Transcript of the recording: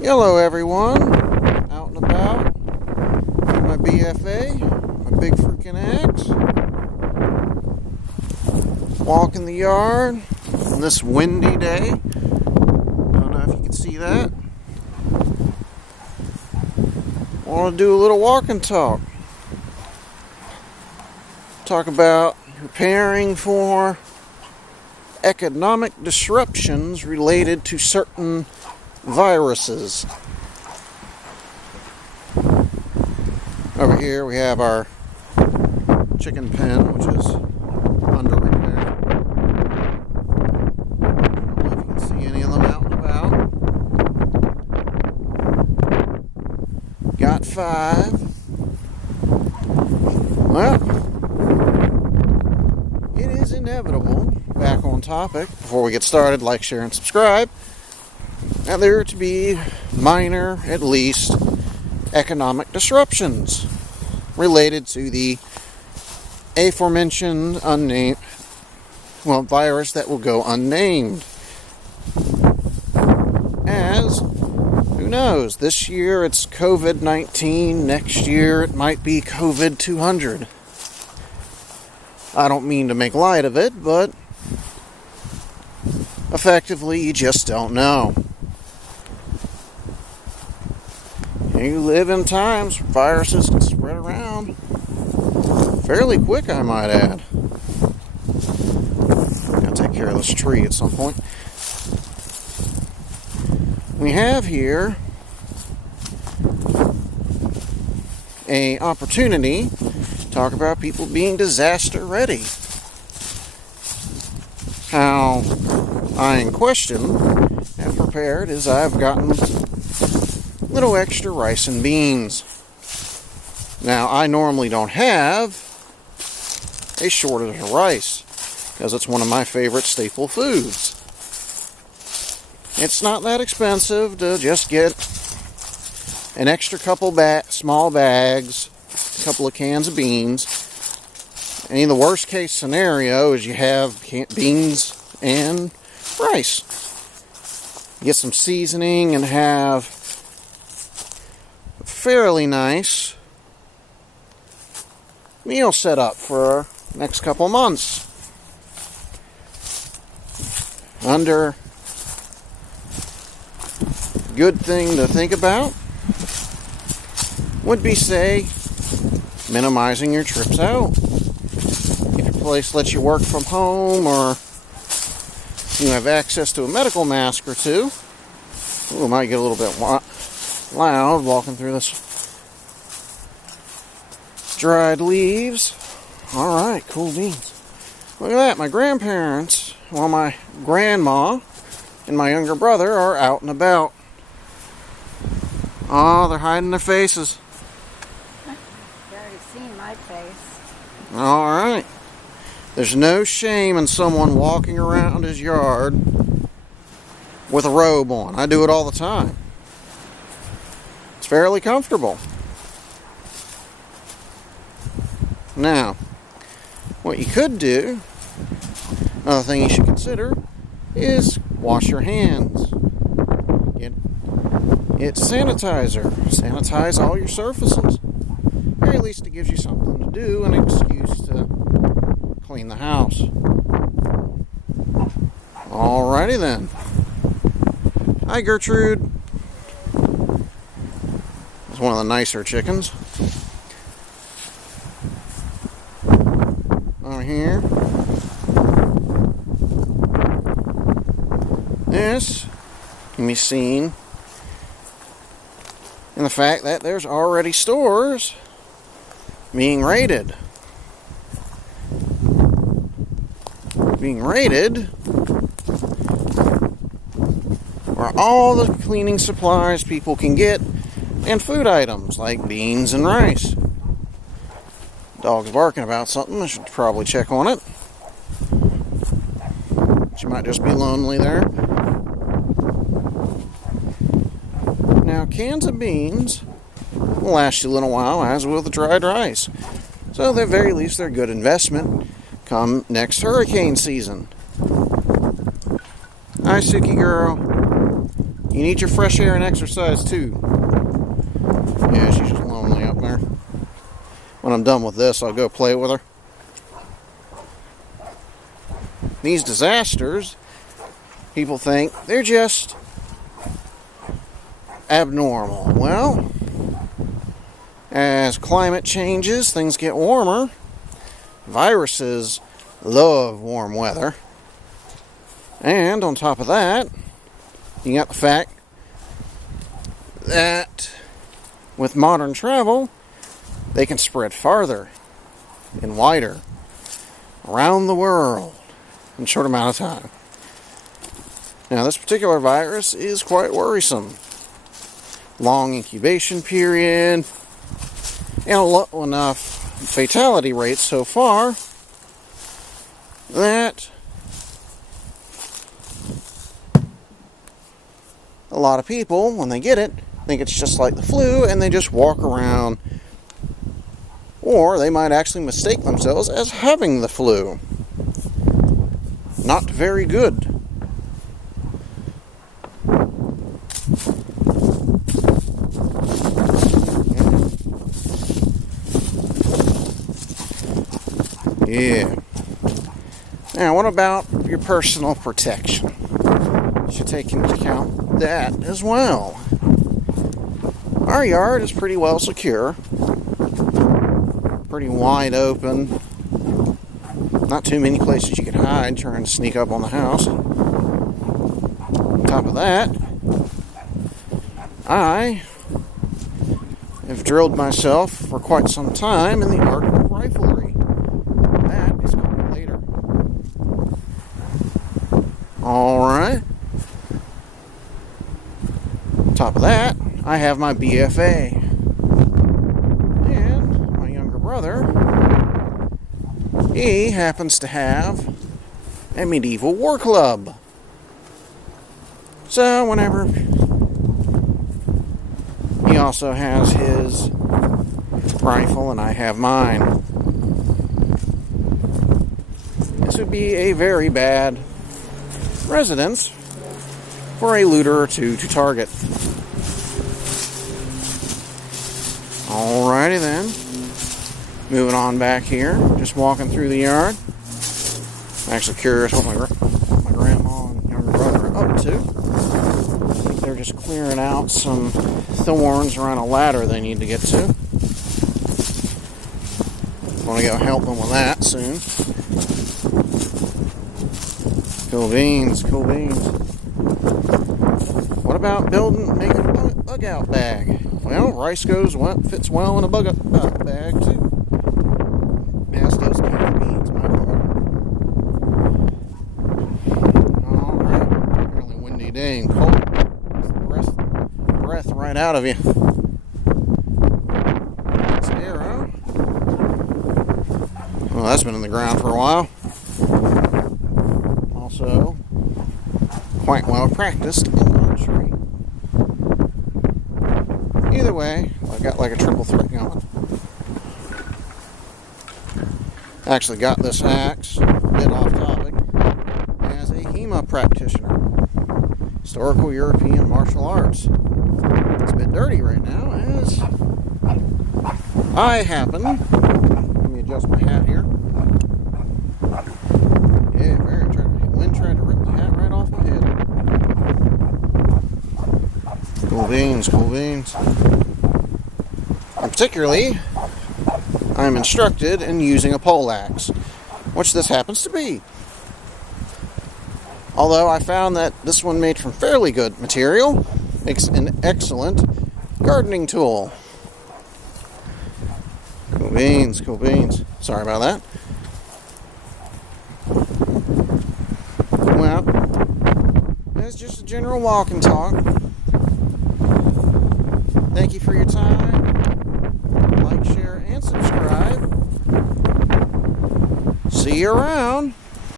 Hello everyone, out and about, with my BFA, my big freaking axe, walking the yard on this windy day. Don't know if you can see that. Want to do a little walk and talk. Talk about preparing for economic disruptions related to certain viruses. Over here we have our chicken pen, which is under repair. I don't know if you can see any of them out and about. Got 5. Well, it is inevitable, back on topic, before we get started, like, share, and subscribe, that there to be minor, at least, economic disruptions related to the aforementioned virus that will go unnamed. As, who knows, this year it's COVID-19, next year it might be COVID-200. I don't mean to make light of it, but effectively you just don't know. You live in times where viruses can spread around fairly quick, I might add. Gotta take care of this tree at some point. We have here an opportunity to talk about people being disaster ready. How I, in question, have prepared is I've gotten little extra rice and beans. Now, I normally don't have a shortage of rice because it's one of my favorite staple foods. It's not that expensive to just get an extra couple small bags, a couple of cans of beans. And the worst case scenario is you have beans and rice. Get some seasoning and have fairly nice meal set up for next couple months. Under good thing to think about would be, say, minimizing your trips out. If your place lets you work from home, or you have access to a medical mask or two. Ooh, it might get a little bit loud walking through this dried leaves. Alright, cool beans. Look at that, my grandparents, my grandma and my younger brother are out and about. Oh, they're hiding their faces. You've already seen my face. Alright. There's no shame in someone walking around his yard with a robe on. I do it all the time. It's fairly comfortable. Now, what you could do, another thing you should consider, is wash your hands. Get sanitizer. Sanitize all your surfaces. At very least it gives you something to do, an excuse to clean the house. Alrighty then. Hi, Gertrude. It's one of the nicer chickens. Over here. This can be seen in the fact that there's already stores being raided. Where all the cleaning supplies people can get and food items like beans and rice. Dog's barking about something. I should probably check on it. She might just be lonely there. Now, cans of beans will last you a little while, as will the dried rice. So, at the very least, they're a good investment come next hurricane season. Hi, Suki girl. You need your fresh air and exercise too. Yeah, she's just lonely up there. When I'm done with this, I'll go play with her. These disasters, people think they're just abnormal. Well, as climate changes, things get warmer. Viruses love warm weather. And on top of that, you got the fact that with modern travel, they can spread farther and wider around the world in a short amount of time. Now, this particular virus is quite worrisome. Long incubation period, and a low enough fatality rate so far that a lot of people, when they get it, think it's just like the flu and they just walk around. Or they might actually mistake themselves as having the flu. Not very good. Yeah. Now, what about your personal protection? You should take into account that as well. Our yard is pretty well secure. Pretty wide open. Not too many places you can hide trying to sneak up on the house. On top of that, I have drilled myself for quite some time in the art of riflery. That is coming later. Alright. On top of that, I have my BFA. And my younger brother, he happens to have a medieval war club. So whenever he also has his rifle and I have mine, this would be a very bad residence for a looter or two to target. Alrighty then. Moving on back here. Just walking through the yard. I'm actually curious what my grandma and younger brother are up to. I think they're just clearing out some thorns around a ladder they need to get to. Want to go help them with that soon. Cool beans, cool beans. What about making a bug out bag? Well, rice fits well in a bug out bag too. As does canned beans, my brother. Alright, really windy day and cold. Breath right out of you. This arrow. Well, that's been in the ground for a while. Also, quite well practiced in archery. Either way, I've got like a triple threat going. Actually got this axe, a bit off topic, as a HEMA practitioner. Historical European martial arts. It's a bit dirty right now as I happen, let me adjust my hat here. Yeah, wind tried to rip the hat right off my head. Cool beans, cool beans. And particularly, I'm instructed in using a poleaxe, which this happens to be. Although I found that this one made from fairly good material makes an excellent gardening tool. Cool beans, cool beans. Sorry about that. Well, that's just a general walk and talk. Thank you for your time. Like, share, and subscribe. See you around.